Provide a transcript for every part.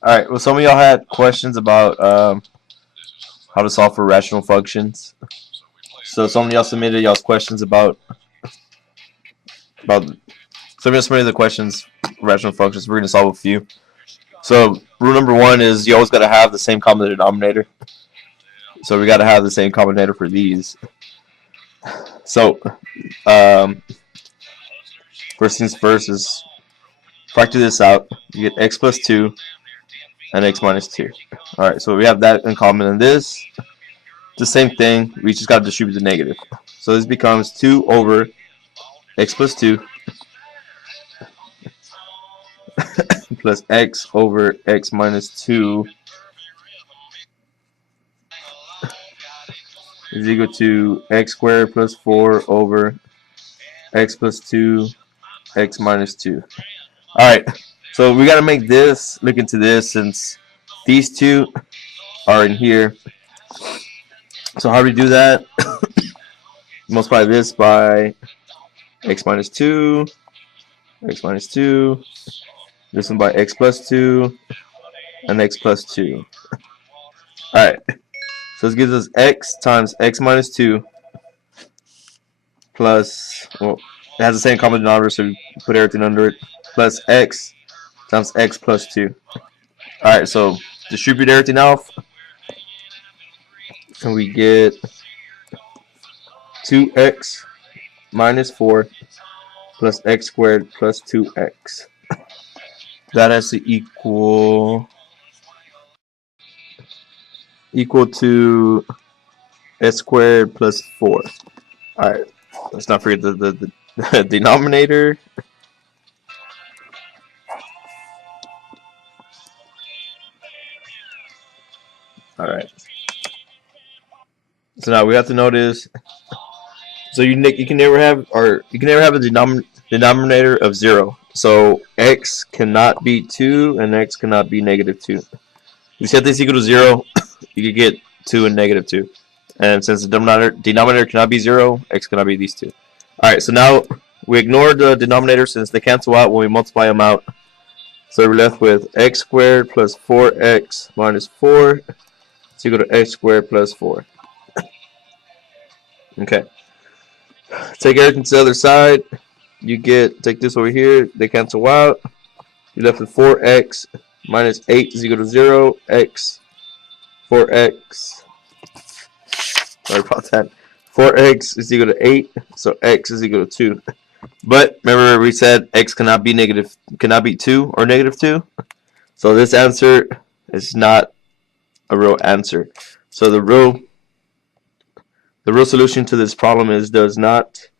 Alright, well, some of y'all had questions about how to solve for rational functions. So some of y'all submitted y'all's questions about some of y'all submitted the questions rational functions. We're gonna solve a few. So rule number one is you always gotta have the same common denominator. So we gotta have the same common denominator for these. So um, first things first is factor this out. You get x plus 2 and x minus 2. Alright, so we have that in common in this. The same thing, we just got to distribute the negative. So this becomes 2 over x plus 2 plus x over x minus 2 is equal to x squared plus 4 over x plus 2 x minus 2. Alright, so we got to make this, look into this since these two are in here. So how do we do that? Multiply this by x minus 2, x minus 2, this one by x plus 2, and x plus 2. Alright, so this gives us x times x minus 2 plus, well, it has the same common denominator, so we put everything under it, plus x times x plus 2. Alright, so distribute everything off, and we get 2x minus 4 plus x squared plus 2x. That has to equal to s squared plus 4. Alright, let's not forget the denominator. Alright. So now we have to notice. So you can never have a denominator of 0. So x cannot be 2 and x cannot be negative 2. If you set this equal to 0, you could get 2 and negative 2. And since the denominator cannot be 0, x cannot be these two. Alright, so now we ignore the denominator since they cancel out when we multiply them out. So we're left with x squared plus 4x minus 4 is equal to x squared plus 4. Okay. Take everything to the other side. You take this over here. They cancel out. You're left with 4x minus 8 is equal to 0. X 4x. Sorry about that. 4x is equal to 8. So x is equal to 2. But remember we said x cannot be 2 or negative 2. So this answer is not a real answer. So the real solution to this problem does not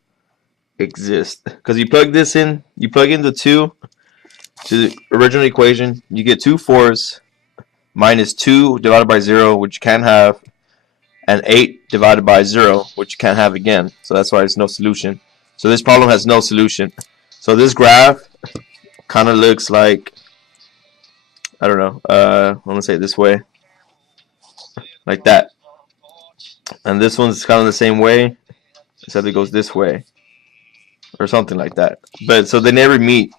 exist. Because you plug this in, you plug in the 2 to the original equation, you get 2 4s minus 2 divided by 0, which you can't have, and 8 divided by 0, which you can't have again. So that's why there's no solution. So this problem has no solution. So this graph kind of looks like, I don't know, I'm going to say it this way, like that. And this one's kind of the same way, except it goes this way, or something like that. But so they never meet.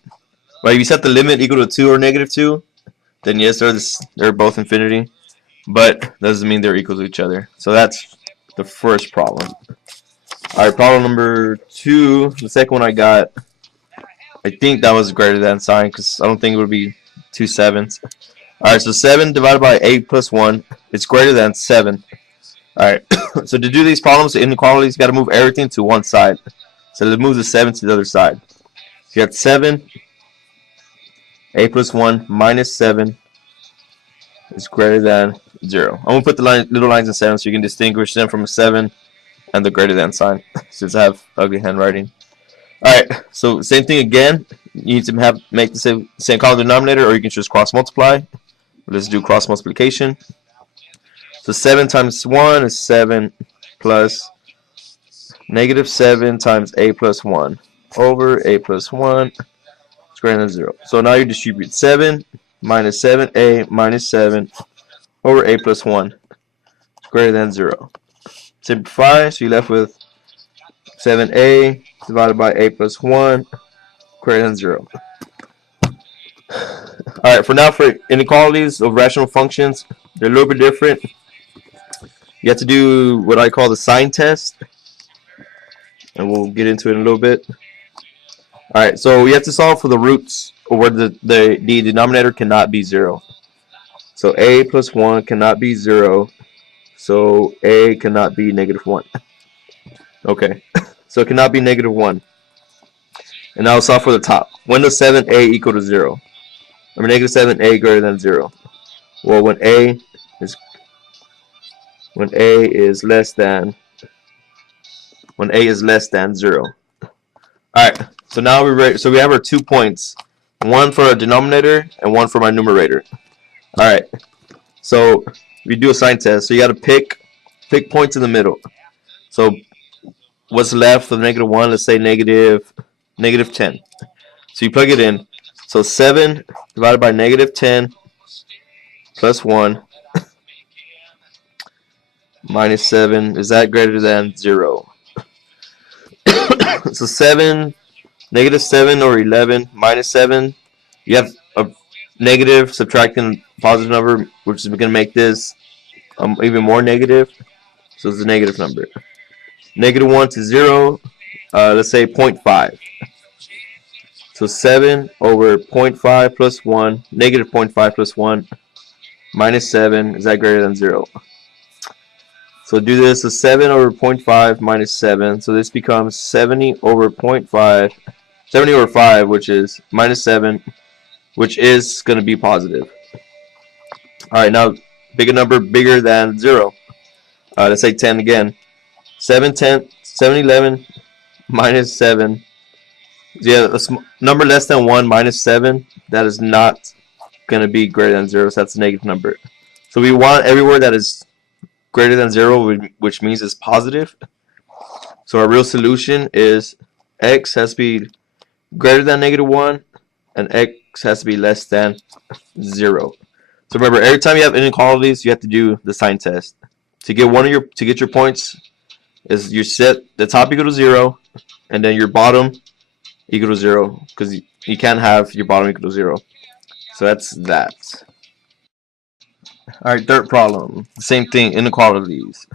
But if you set the limit equal to 2 or negative 2, then yes, they're both infinity. But doesn't mean they're equal to each other. So that's the first problem. Alright, problem number 2, the second one I got, I think that was a greater than sign, because I don't think it would be 2 7s. Alright, so 7 divided by 8 plus 1 is greater than 7. Alright, so to do these problems, the inequalities, you got to move everything to one side. So let's move the 7 to the other side. So you got 7, 8 plus 1 minus 7 is greater than 0. I'm going to put the little lines in 7 so you can distinguish them from a 7 and the greater than sign, since I have ugly handwriting. Alright, so same thing again. You need to make the same common denominator, or you can just cross multiply. Let's do cross multiplication. So 7 times 1 is 7 plus negative 7 times a plus 1 over a plus 1 is greater than 0. So now you distribute 7 minus 7a minus 7 over a plus 1 is greater than 0. Simplify, so you're left with 7a divided by a plus 1 greater than 0. Alright, for now, for inequalities of rational functions, they're a little bit different. You have to do what I call the sign test, and we'll get into it in a little bit. Alright, so we have to solve for the roots where the denominator cannot be 0. So a plus 1 cannot be 0, so a cannot be negative 1. Okay, so it cannot be negative 1. And now we'll solve for the top. When does 7a equal to 0? I mean, negative 7a greater than 0. Well, when a is less than 0. Alright, so now we're ready. So we have our 2 points. One for our denominator and one for my numerator. Alright, so we do a sign test. So you got to pick points in the middle. So what's left for the negative 1? Let's say negative 10. So you plug it in. So 7 divided by negative 10 plus 1 minus 7. Is that greater than 0? So 7, negative 7 or 11 minus 7. You have a negative subtracting a positive number, which is going to make this even more negative. So it's a negative number. Negative 1 to 0, let's say 0.5. So 7 over 0.5 plus 1, negative 0.5 plus 1, minus 7, is that greater than 0? So do this, so 7 over 0.5 minus 7, so this becomes 70 over 0.5, 70 over 5, which is minus 7, which is going to be positive. Alright, now pick a number bigger than 0. Let's say 10 again. 7, 11 minus 7. So yeah, a number less than 1 minus 7, that is not going to be greater than 0, so that's a negative number. So we want everywhere that is greater than 0, which means it's positive. So our real solution is x has to be greater than negative 1, and x has to be less than 0. So remember, every time you have inequalities, you have to do the sign test. To get your points, is you set the top equal to 0, and then your bottom equal to 0, because you can't have your bottom equal to 0. So that's that. Alright, third problem. Same thing, inequalities.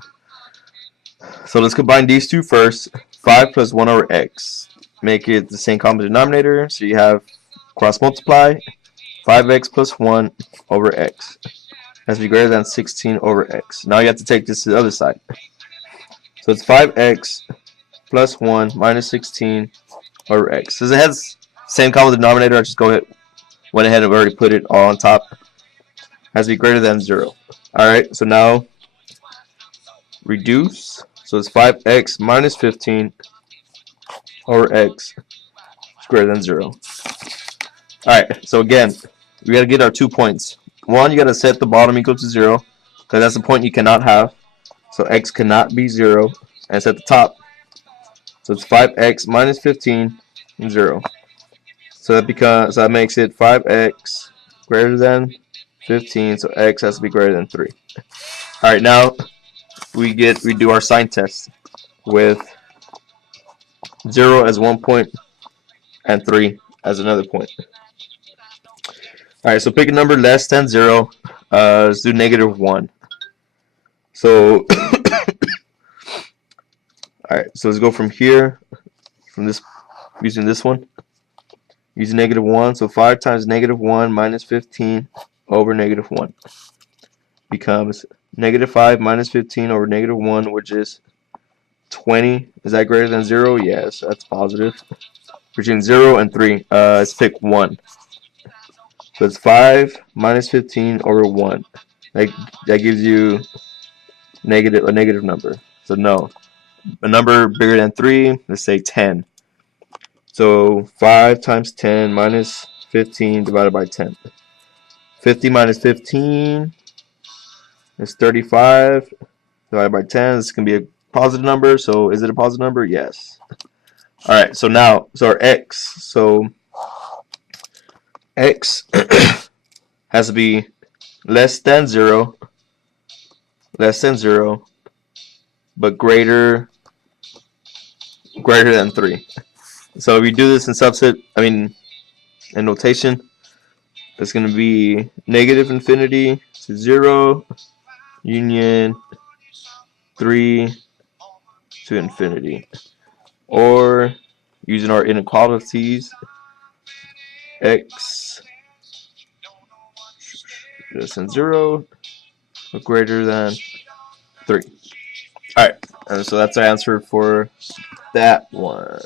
So let's combine these two first. 5 plus 1 over x. Make it the same common denominator. So you have cross multiply. 5x plus 1 over x has to be greater than 16 over x. Now you have to take this to the other side. So it's 5x plus 1 minus 16 over x. Since it has same common denominator, I just went ahead and already put it all on top. Has to be greater than 0. Alright, so now reduce. So it's 5x minus 15 over x is greater than 0. Alright, so again, we got to get our 2 points. One, you got to set the bottom equal to 0, because that's the point you cannot have. So x cannot be 0, and set the top. So it's 5x minus 15 and 0. So that makes it 5x greater than 15, so x has to be greater than 3. Alright, now we do our sign test with 0 as 1 point and 3 as another point. Alright, so pick a number less than 0. Let's do negative 1. So alright, so let's go from here, using this one. Using negative 1, so 5 times negative 1 minus 15 over negative 1 becomes negative 5 minus 15 over negative 1, which is 20. Is that greater than 0? Yes, that's positive. Between 0 and 3, let's pick 1. So it's 5 minus 15 over 1. That gives you a negative number. So no. A number bigger than 3, let's say 10. So 5 times 10 minus 15 divided by 10. 50 minus 15 is 35 divided by 10. This can be a positive number. So is it a positive number? Yes. Alright, so now, our x. So x has to be less than 0, but greater than 3. So if you do this in in notation, That's going to be negative infinity to 0, union 3 to infinity. Or, using our inequalities, x less than 0 or greater than 3. Alright, so that's our answer for that one.